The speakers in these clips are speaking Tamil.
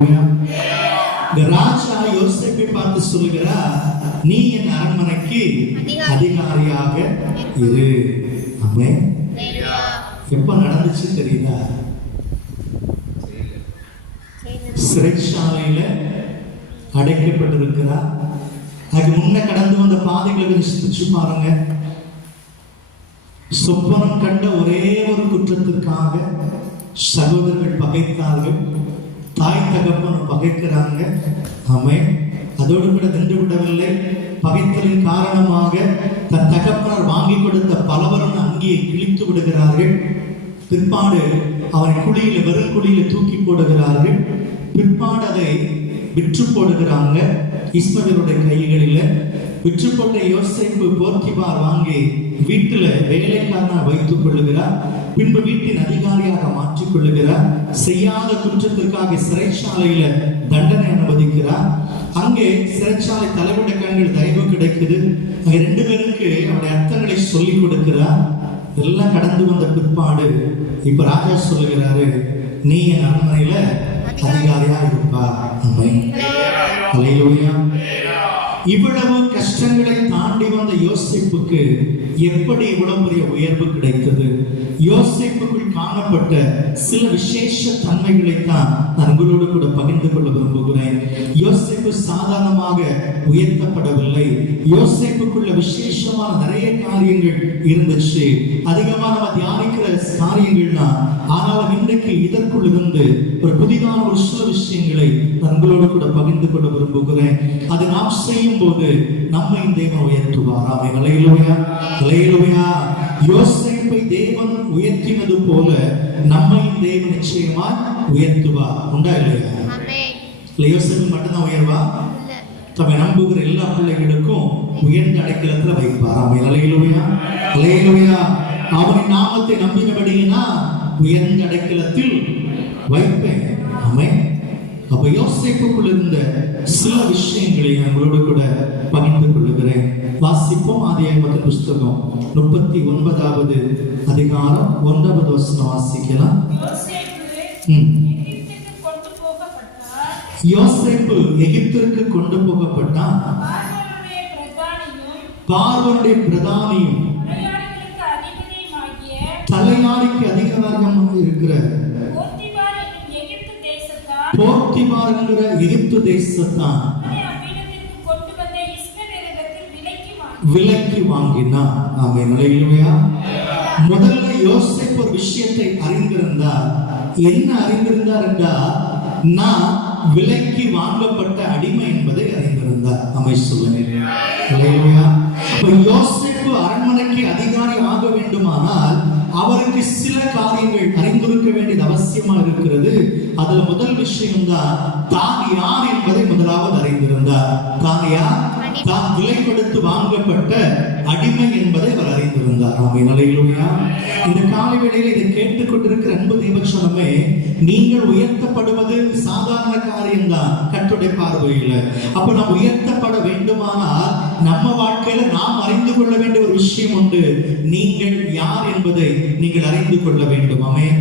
இந்த ராஜா யோசேப்பை பார்த்து சொல்லுகிறார், நீ என் அரண்மனைக்கு அதிகாரியாக இரு. ஆமென். எப்ப நடந்துச்சு தெரியுதா? சிறைச்சாலையில அடைக்கப்பட்டிருக்கிறார். அதுக்கு முன்ன கடந்து வந்த பாதைகளை சிந்திச்சு பாருங்க. சொப்பனம் கண்ட ஒரே ஒரு குற்றத்திற்காக சகோதரர்கள் பகைத்தார்கள், தாய் தகப்பன் பகைக்கிறாங்க. ஆமென். அதோடு கூட நின்று விடவில்லை. பகைத்தலின் காரணமாக தன் தகப்பனர் வாங்கி கொடுத்த பலவரும் அங்கேயே கிழித்து விடுகிறார்கள். பிற்பாடு அவனை குழியில வெறும் குழியில தூக்கி போடுகிறார்கள். பிற்பாடு அதை விற்று போடுகிறாங்க இஸ்மவேலுடைய கைகளில. விற்று போட்ட யோசேப்பு போர்த்திபார் வாங்கி வீட்டுல வேலைக்காரனா வைத்துக் கொள்ளுகிறார். பின்பு வீட்டின் அதிகாரியாக மாற்றிக் கொள்ளுகிறார். செய்யாத குற்றத்திற்காக சிறைச்சாலையில தண்டனை அனுமதிக்கிறார். அங்கே சிறைச்சாலை தலைவிடக்கங்கள் தயவு கிடைக்குது. அங்க ரெண்டு பேருக்கு அவருடைய அர்த்தங்களை சொல்லிக் கொடுக்கிறார். எல்லாம் கடந்து வந்த பிற்பாடு இப்ப ராஜா சொல்லுகிறாரு, நீ என் அரண்மனையில அதிகாரியா இருப்பா. அல்லேலூயா. இவ்வளவு கஷ்டங்களை தாண்டி வந்த யோசேப்புக்கு எப்படி இவ்வளவு பெரிய உயர்வு கிடைத்தது? யோசேப்புக்குள் காணப்பட்ட சில விசேஷ தன்மைகளை தான் நான் உங்களோடு கூட பகிர்ந்து கொள்ள விரும்புகிறேன். யோசேப்பு சாதாரணமாக உயர்த்தப்படவில்லை. யோசேப்புக்குள்ள விசேஷமான நிறைய காரியங்கள் இருந்துச்சு. அதிகமாக நம்ம தியானிக்கிற காரியங்கள் தான். ஆனாலும் இன்றைக்கு இதற்குள் இருந்து ஒரு புதிதான ஒரு சில விஷயங்களை நான் உங்களோடு கூட பகிர்ந்து கொள்ள விரும்புகிறேன். அது நாம் செய்யும் போது நம்மை தேவன் உயர்த்துவார். ஆமென். அல்லேலூயா. அல்லேலூயா. யோசேப்பை தேவன் உயர்த்தினது போல நம்மை தேவன் நிச்சயமா உயர்த்துவார். உண்டா இல்லையா? இல்லை, யோசேப்பு மட்டும்தான் உயர்வா? தம்மை நம்புகிற எல்லா பிள்ளைகளுக்கும் உயர்ந்த அடைக்கலத்துல வைப்பார். ஆமென். அல்லேலூயா. அல்லேலூயா. அவரின் நாமத்தை நம்பினபடியினா உயர்ந்த அடைக்கலத்தில் வைப்பேன். ஆமென். அப்ப யோசேப்புக்குள் இருந்த சில விஷயங்களை நம்மளோடு கூட பகிர்ந்து கொள்ளுகிறேன். வாசிப்போம். ஆதியாகமத்தின் புஸ்தகம் 39வது அதிகாரம் 1வது வசனம் வாசிக்கலாம். யோசேப்பு எகிப்திற்கு கொண்டு போகப்பட்டான். பார்வோனுடைய பிரதானியும் தலையாரிக்கு அதிகாரமாக இருக்கிற போர்த்திபார் என்கிற எகிப்து தேசத்தான் விலக்கி வாங்கினான். ஆமென். அல்லேலூயா. முதல்ல யோசேப்பு ஒரு விஷயத்தை அறிந்திருந்தார். என்ன அறிந்திருந்தார் என்றால், நான் விலக்கி வாங்கப்பட்ட அடிமை என்பதை அறிந்திருந்தார். ஆமென் சொல்லுங்க. அல்லேலூயா. அப்ப யோசேப்பு அரண்மனைக்கு அதிகாரி ஆக வேண்டுமானால் அவருக்கு சில காரியங்கள் அறிந்திருக்க வேண்டியது அவசியமா இருக்கிறது. அதுல முதல் விஷயம் தான், தான் யார் என்பதை முதலாவது அறிந்திருந்தார். தான் யார்? தான் விலை கொடுத்து வாங்கப்பட்ட அடிமை என்பதை அவர் அறிந்திருந்தார். ஆமென். அல்லேலூயா. இந்த காலை வேளையில இதை கேட்டுக்கொண்டிருக்கிற அன்பு தேவச்சனமே, நீங்கள் உயர்த்தப்படுவது சாதாரண காரியம் தான் கர்த்தருடைய பார்வையில. அப்ப நாம் உயர்த்தப்பட வேண்டுமானால் நம்ம வாழ்க்கையில நாம் அறிந்து கொள்ள வேண்டிய ஒரு விஷயம் உண்டு. நீங்கள் யார் என்பதை நீங்கள் அறிந்து கொள்ள வேண்டும். ஆமென்.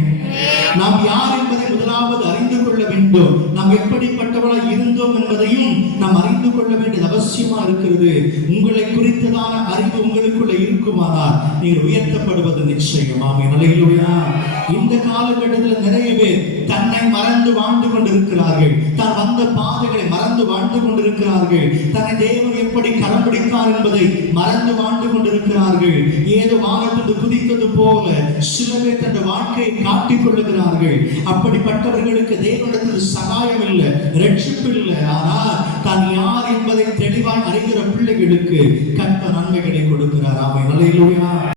நாம் யார் என்பதை முதலாவது அறிந்து கொள்ள வேண்டும். நாம் எப்படிப்பட்டவர்களாக இருந்தோம் என்பதையும் நாம் அறிந்து கொள்ள வேண்டியது அவசியமா இருக்கிறது. உங்களை குறித்ததான அறிவு உங்களுக்குள்ள இருக்குமானால் நீங்கள் உயர்த்தப்படுவது நிச்சயம். ஆமென். அல்லேலூயா. இந்த காலகட்டத்தில் நிறைய பேர் தன்னை மறந்து வாழ்ந்து கொண்டிருக்கிறார்கள். தான் வந்த பாதைகளை மறந்து வாழ்ந்து கொண்டிருக்கிறார்கள். தன்னை தேவன் எப்படி கரம் பிடித்தார் என்பதை மறந்து வாழ்ந்து கொண்டிருக்கிறார்கள். ஏதோ வானத்திலிருந்து குதித்தது போல சில பேர் தன் வாழ்க்கையை காட்டிக் கொள்ளுகிறார்கள். அப்படிப்பட்டவர்களுக்கு தேவனிடத்தில் சகாயம் இல்லை, ரட்சிப்பு இல்லை. ஆனால் தான் யார் என்பதை தெளிவாய் அறிகிற பிள்ளைகளுக்கு